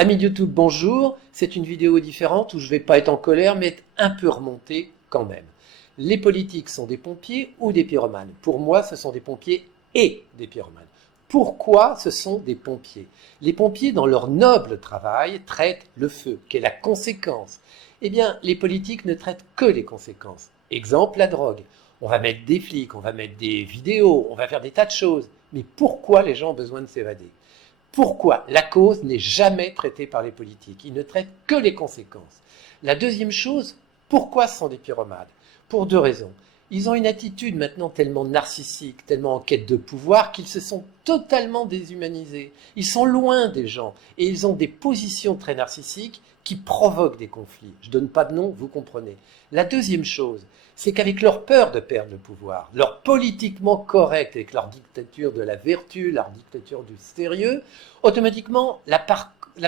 Amis de YouTube, bonjour. C'est une vidéo différente où je ne vais pas être en colère, mais être un peu remonté quand même. Les politiques sont des pompiers ou des pyromanes? Pour moi, ce sont des pompiers et des pyromanes. Pourquoi ce sont des pompiers? Les pompiers, dans leur noble travail, traitent le feu, qui est la conséquence. Eh bien, les politiques ne traitent que les conséquences. Exemple, la drogue. On va mettre des flics, on va mettre des vidéos, on va faire des tas de choses. Mais pourquoi les gens ont besoin de s'évader? Pourquoi? La cause n'est jamais traitée par les politiques. Ils ne traitent que les conséquences. La deuxième chose, pourquoi ce sont des pyromanes? Pour deux raisons. Ils ont une attitude maintenant tellement narcissique, tellement en quête de pouvoir, qu'ils se sont totalement déshumanisés. Ils sont loin des gens et ils ont des positions très narcissiques qui provoquent des conflits. Je ne donne pas de nom, vous comprenez. La deuxième chose, c'est qu'avec leur peur de perdre le pouvoir, leur politiquement correct, avec leur dictature de la vertu, leur dictature du sérieux, automatiquement, la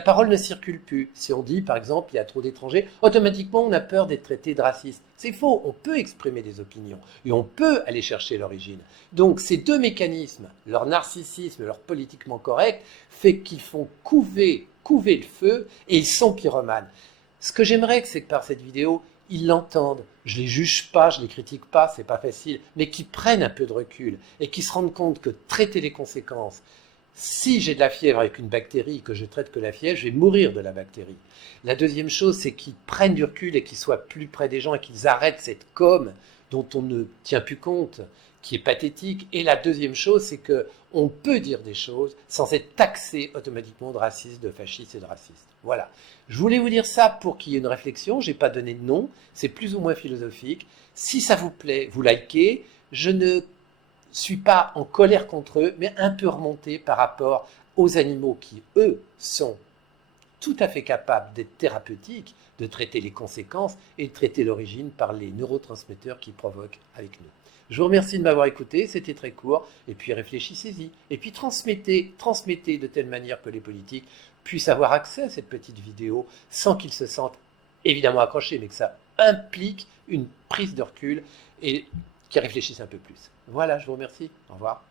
parole ne circule plus. Si on dit, par exemple, il y a trop d'étrangers, automatiquement, on a peur d'être traité de raciste. C'est faux, on peut exprimer des opinions et on peut aller chercher l'origine. Donc, ces deux mécanismes, leur narcissisme et leur politiquement correct, fait qu'ils font couver le feu et ils sont pyromanes. Ce que j'aimerais, c'est que par cette vidéo, ils l'entendent. Je les juge pas, je les critique pas, c'est pas facile, mais qu'ils prennent un peu de recul et qu'ils se rendent compte que traiter les conséquences, si j'ai de la fièvre avec une bactérie, que je traite que la fièvre, je vais mourir de la bactérie. La deuxième chose, c'est qu'ils prennent du recul et qu'ils soient plus près des gens et qu'ils arrêtent cette com dont on ne tient plus compte, qui est pathétique. Et la deuxième chose, c'est qu'on peut dire des choses sans être taxé automatiquement de raciste, de fasciste et de raciste. Voilà. Je voulais vous dire ça pour qu'il y ait une réflexion. Je n'ai pas donné de nom. C'est plus ou moins philosophique. Si ça vous plaît, vous likez. Je ne suis pas en colère contre eux, mais un peu remonté par rapport aux animaux qui, eux, sont tout à fait capables d'être thérapeutiques, de traiter les conséquences et de traiter l'origine par les neurotransmetteurs qu'ils provoquent avec nous. Je vous remercie de m'avoir écouté, c'était très court, et puis réfléchissez-y. Et puis transmettez de telle manière que les politiques puissent avoir accès à cette petite vidéo sans qu'ils se sentent évidemment accrochés, mais que ça implique une prise de recul et qu'ils réfléchissent un peu plus. Voilà, je vous remercie. Au revoir.